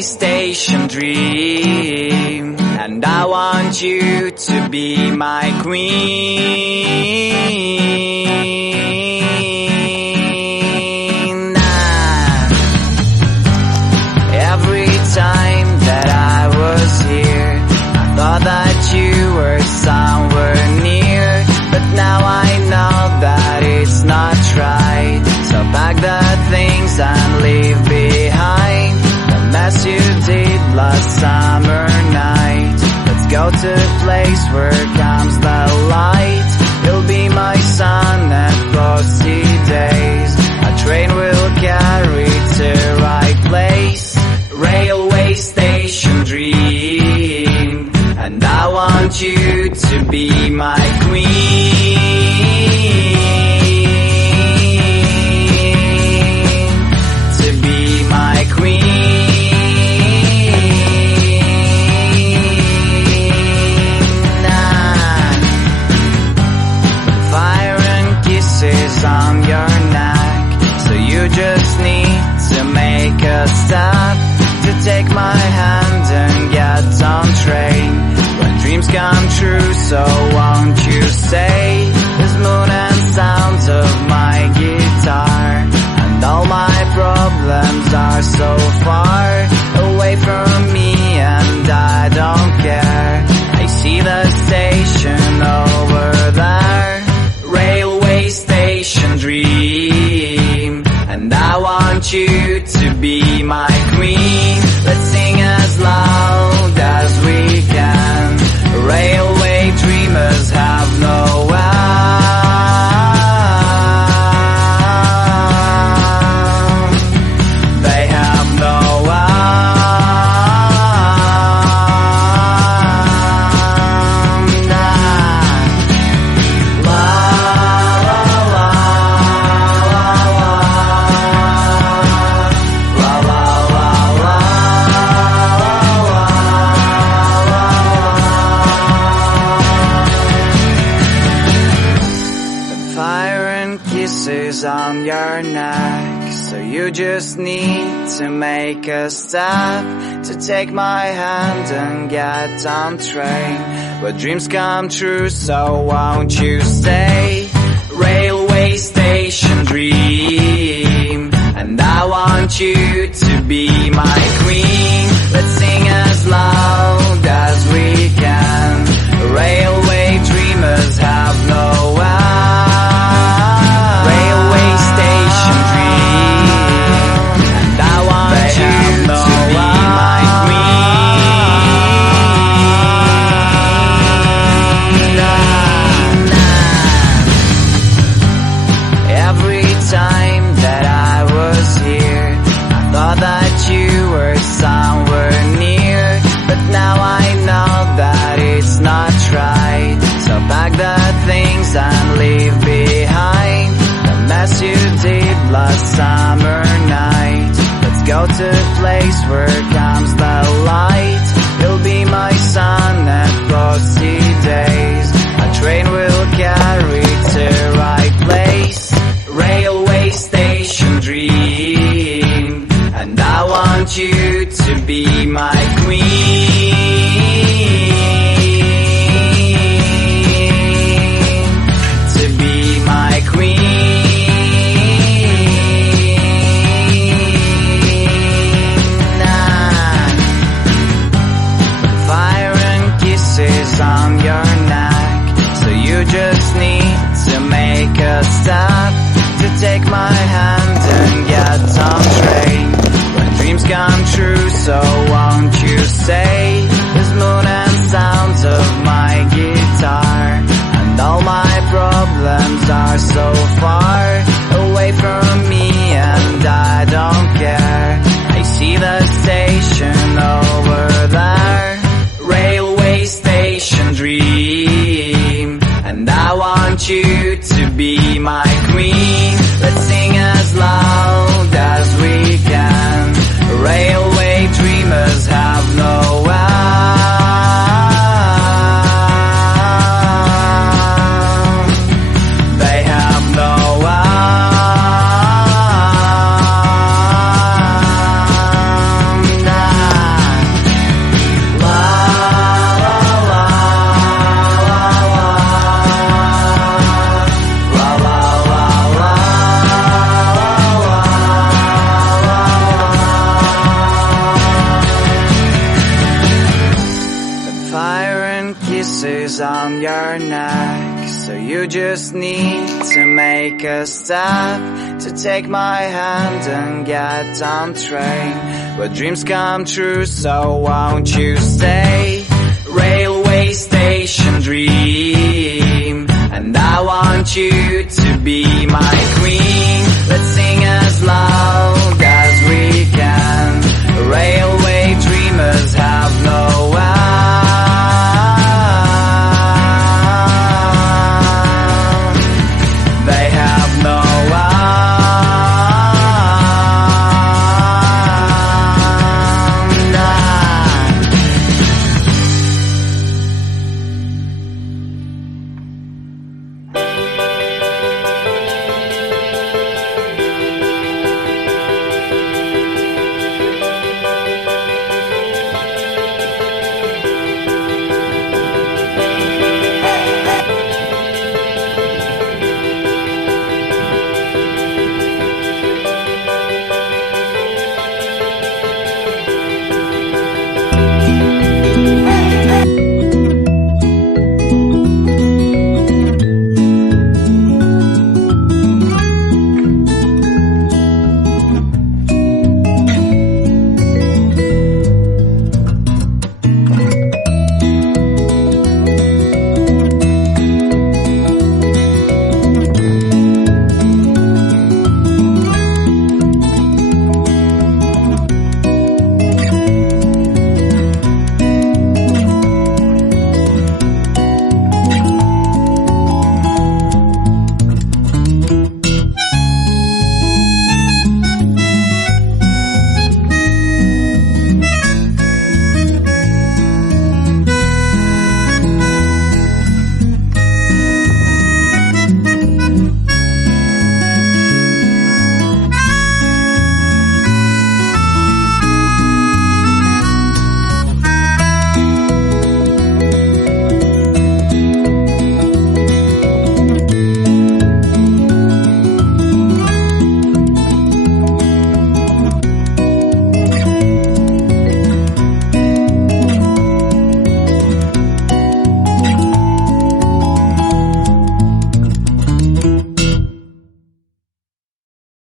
station dream, and I want you to be my queen. Every time that I was here, I thought that you were somewhere near, but now I know that it's not right. So pack the things and leave behind the mess you did last summer night. Let's go to a place where comes the light. You'll be my sun and frosty days. A train will carry to right place. Railway station dream, and I want you to be my queen. To be my queen. Fire and kisses on your neck, so you just need to make a step to take my hand and get on train. When dreams come true, so won't you stay? This moon and sounds of my guitar, and all my problems are so far away from me, and I don't care. I see the station over there. Railway station dream, and I want you to be my queen. Let's sing as loud as we can. Railway dreamers have no end. They have no end. La la la la la la. Fire and kisses on your neck, so you just need to make a step to take my hand and get on train. But dreams come true, so won't you stay? Railway station dream, and I want you to be my queen. Let's sing as loud as we can. Railway dreamers have no end. Railway station dream, and I want you to be my queen. Every time that I was here, I thought that you were somewhere near, but now I know that it's not right. So pack the things and leave behind the mess you did last summer night. Let's go to a place where comes the light. You'll be my sun and frosty days. A train will carry to right place. Railway station dream, and I want you to be my queen. To be my queen. Fire and kisses on your neck, so you just need to make a step to take my hand and get on train. When dreams come true, so won't you stay? on your neck. So you just need to make a step to take my hand and get on train. But dreams come true, so won't you stay? Railway station dream, and I want you to be my queen.